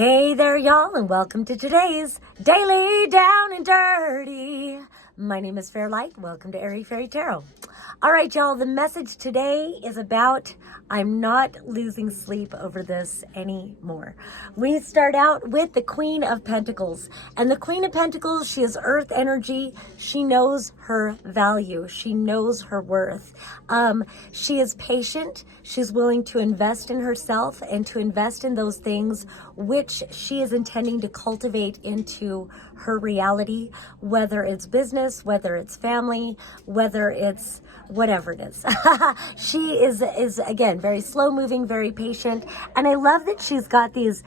Hey there, y'all, and welcome to today's Daily Down and Dirty. My name is Fairlight. Welcome to Airy Fairy Tarot. All right, y'all, the message today is about I'm not losing sleep over this anymore. We start out with the Queen of Pentacles. And the Queen of Pentacles, she is earth energy. She knows her value. She knows her worth. She is patient. She's willing to invest in herself and to invest in those things which she is intending to cultivate into her reality, whether it's business, whether it's family, whether it's whatever it is. She is again, very slow moving, very patient. And I love that she's got these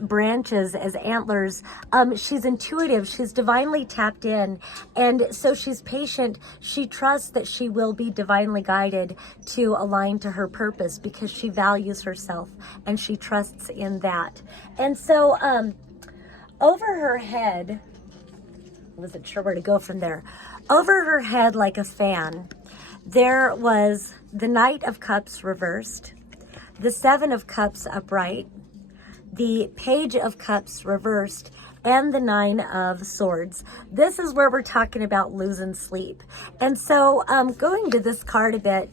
branches as antlers. She's intuitive. She's divinely tapped in. And so she's patient. She trusts that she will be divinely guided to align to her purpose because she values herself and she trusts in that. And so over her head, I wasn't sure where to go from there. Over her head, like a fan, there was the Knight of Cups reversed, the Seven of Cups upright, the Page of Cups reversed, and the Nine of Swords. This is where we're talking about losing sleep. And so going to this card a bit,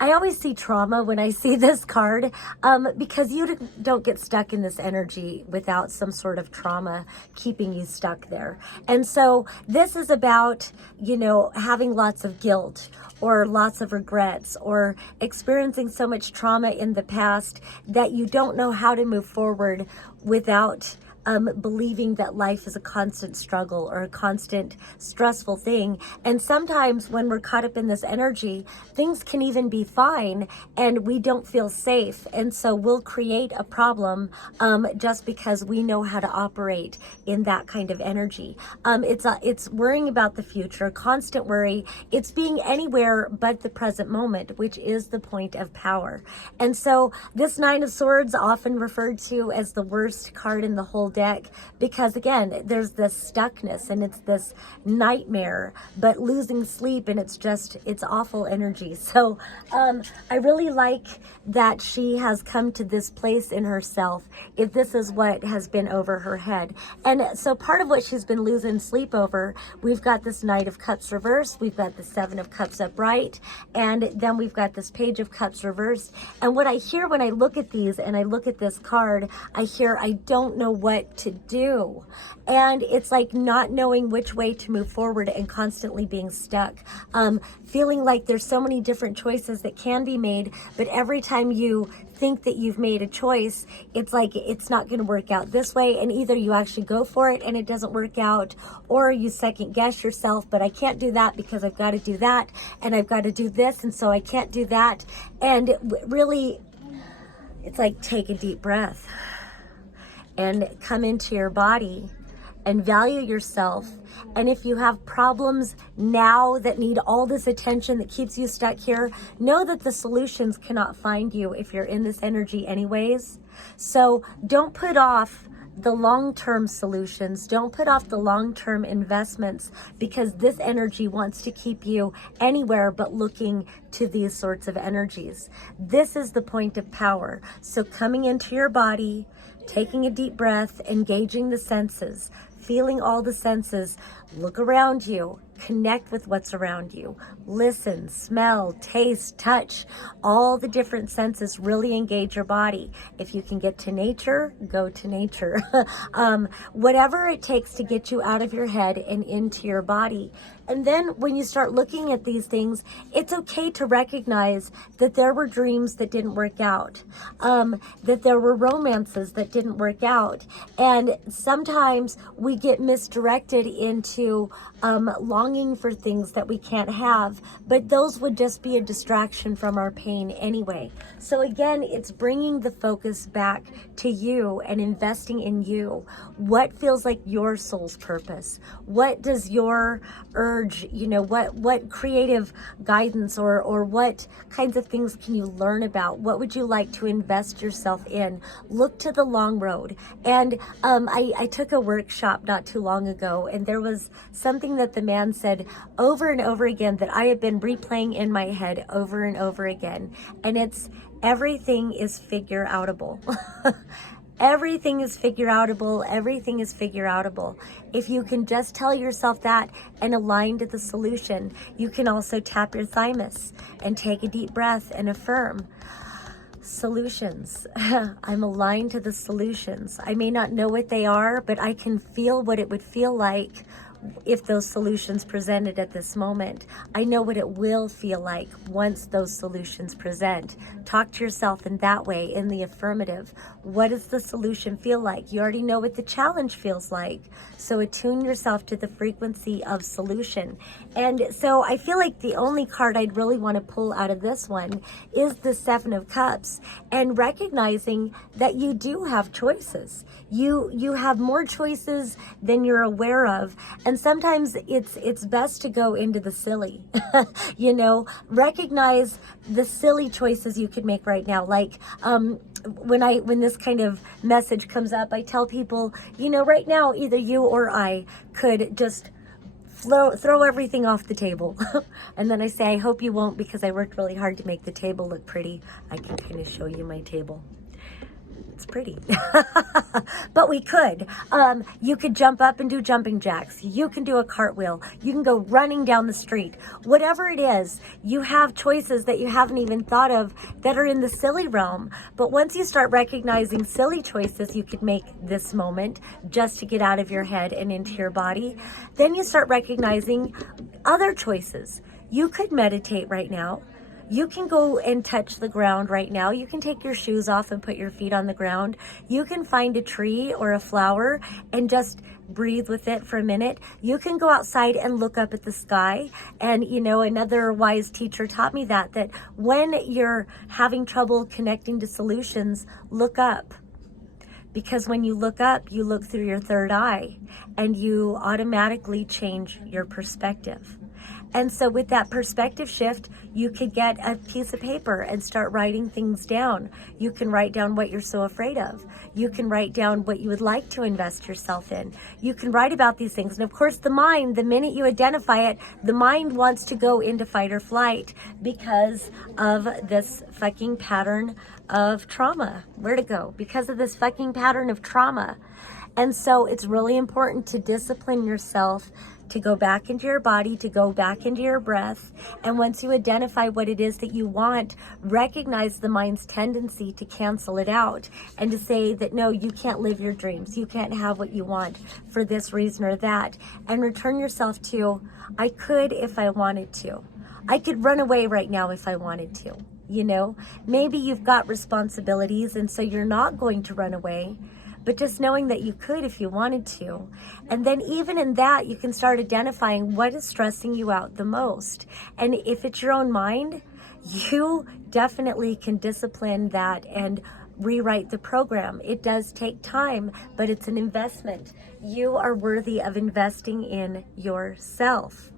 I always see trauma when I see this card because you don't get stuck in this energy without some sort of trauma keeping you stuck there. And so this is about, you know, having lots of guilt or lots of regrets or experiencing so much trauma in the past that you don't know how to move forward without believing that life is a constant struggle or a constant stressful thing. And sometimes when we're caught up in this energy, things can even be fine and we don't feel safe. And so we'll create a problem just because we know how to operate in that kind of energy. It's worrying about the future, constant worry. It's being anywhere but the present moment, which is the point of power. And so this Nine of Swords, often referred to as the worst card in the whole deck, because again, there's this stuckness and it's this nightmare, but losing sleep, and it's awful energy. So I really like that she has come to this place in herself if this is what has been over her head. And so part of what she's been losing sleep over, we've got this Knight of Cups reversed, we've got the Seven of Cups upright, and then we've got this Page of Cups reversed. And what I hear when I look at these and I look at this card, I hear I don't know what to do. And it's like not knowing which way to move forward and constantly being stuck. Feeling like there's so many different choices that can be made, but every time you think that you've made a choice, it's like it's not going to work out this way, and either you actually go for it and it doesn't work out, or you second guess yourself, but I can't do that because I've got to do that, and I've got to do this, and so I can't do that. And really, it's like take a deep breath and come into your body and value yourself. And if you have problems now that need all this attention that keeps you stuck here, know that the solutions cannot find you if you're in this energy anyways. So don't put off the long-term solutions. Don't put off the long-term investments, because this energy wants to keep you anywhere but looking to these sorts of energies. This is the point of power. So coming into your body, taking a deep breath, engaging the senses, feeling all the senses, look around you, connect with what's around you, listen, smell, taste, touch, all the different senses, really engage your body. If you can get to nature, go to nature. Whatever it takes to get you out of your head and into your body. And then when you start looking at these things, it's okay to recognize that there were dreams that didn't work out, that there were romances that didn't work out. And sometimes we get misdirected into longing for things that we can't have, but those would just be a distraction from our pain anyway. So again, it's bringing the focus back to you and investing in you. What feels like your soul's purpose? What does your urge, you know, what creative guidance or what kinds of things can you learn about? What would you like to invest yourself in? Look to the long road. And I took a workshop not too long ago, and there was something that the man said over and over again that I have been replaying in my head over and over again. And it's everything is figure outable. Everything is figure outable. Everything is figure outable. If you can just tell yourself that and align to the solution, you can also tap your thymus and take a deep breath and affirm. Solutions. I'm aligned to the solutions. I may not know what they are, but I can feel what it would feel like if those solutions presented at this moment. I know what it will feel like once those solutions present. Talk to yourself in that way, in the affirmative. What does the solution feel like? You already know what the challenge feels like. So attune yourself to the frequency of solution. And so I feel like the only card I'd really want to pull out of this one is the Seven of Cups, and recognizing that you do have choices. You have more choices than you're aware of. And sometimes it's best to go into the silly, recognize the silly choices you could make right now. Like, when this kind of message comes up, I tell people, right now, either you or I could just throw everything off the table. And then I say, I hope you won't, because I worked really hard to make the table look pretty. I can kind of show you my table. It's pretty. But we could. You could jump up and do jumping jacks. You can do a cartwheel. You can go running down the street. Whatever it is, you have choices that you haven't even thought of that are in the silly realm. But once you start recognizing silly choices you could make this moment just to get out of your head and into your body, then you start recognizing other choices. You could meditate right now. You can go and touch the ground right now. You can take your shoes off and put your feet on the ground. You can find a tree or a flower and just breathe with it for a minute. You can go outside and look up at the sky. And, another wise teacher taught me that when you're having trouble connecting to solutions, look up. Because when you look up, you look through your third eye and you automatically change your perspective. And so with that perspective shift, you could get a piece of paper and start writing things down. You can write down what you're so afraid of. You can write down what you would like to invest yourself in. You can write about these things. And of course, the mind, the minute you identify it, the mind wants to go into fight or flight because of this fucking pattern of trauma. Where to go? Because of this fucking pattern of trauma. And so it's really important to discipline yourself, to go back into your body, to go back into your breath. And once you identify what it is that you want, recognize the mind's tendency to cancel it out and to say that, no, you can't live your dreams. You can't have what you want for this reason or that. And return yourself to, I could if I wanted to. I could run away right now if I wanted to. Maybe you've got responsibilities and so you're not going to run away. But just knowing that you could if you wanted to. And then even in that, you can start identifying what is stressing you out the most. And if it's your own mind, you definitely can discipline that and rewrite the program. It does take time, but it's an investment. You are worthy of investing in yourself.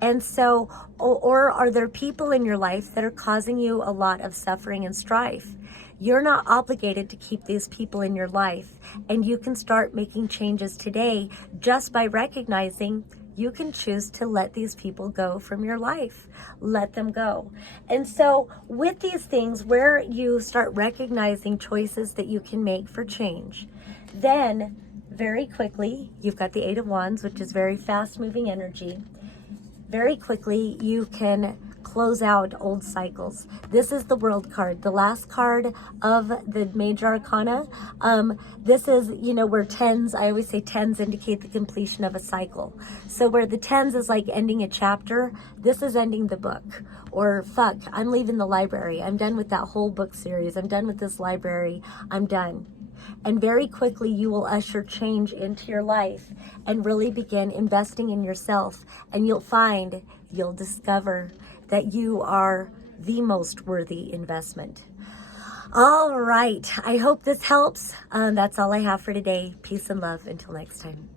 And so, or are there people in your life that are causing you a lot of suffering and strife? You're not obligated to keep these people in your life, and you can start making changes today just by recognizing you can choose to let these people go from your life. Let them go. And so with these things, where you start recognizing choices that you can make for change, then very quickly, you've got the Eight of Wands, which is very fast moving energy. Very quickly, you can close out old cycles. This is the World card, the last card of the major arcana. This is, where tens, I always say tens indicate the completion of a cycle. So where the tens is like ending a chapter, this is ending the book. Or fuck, I'm leaving the library. I'm done with that whole book series. I'm done with this library. I'm done. And very quickly you will usher change into your life and really begin investing in yourself. And you'll discover that you are the most worthy investment. All right. I hope this helps. That's all I have for today. Peace and love. Until next time.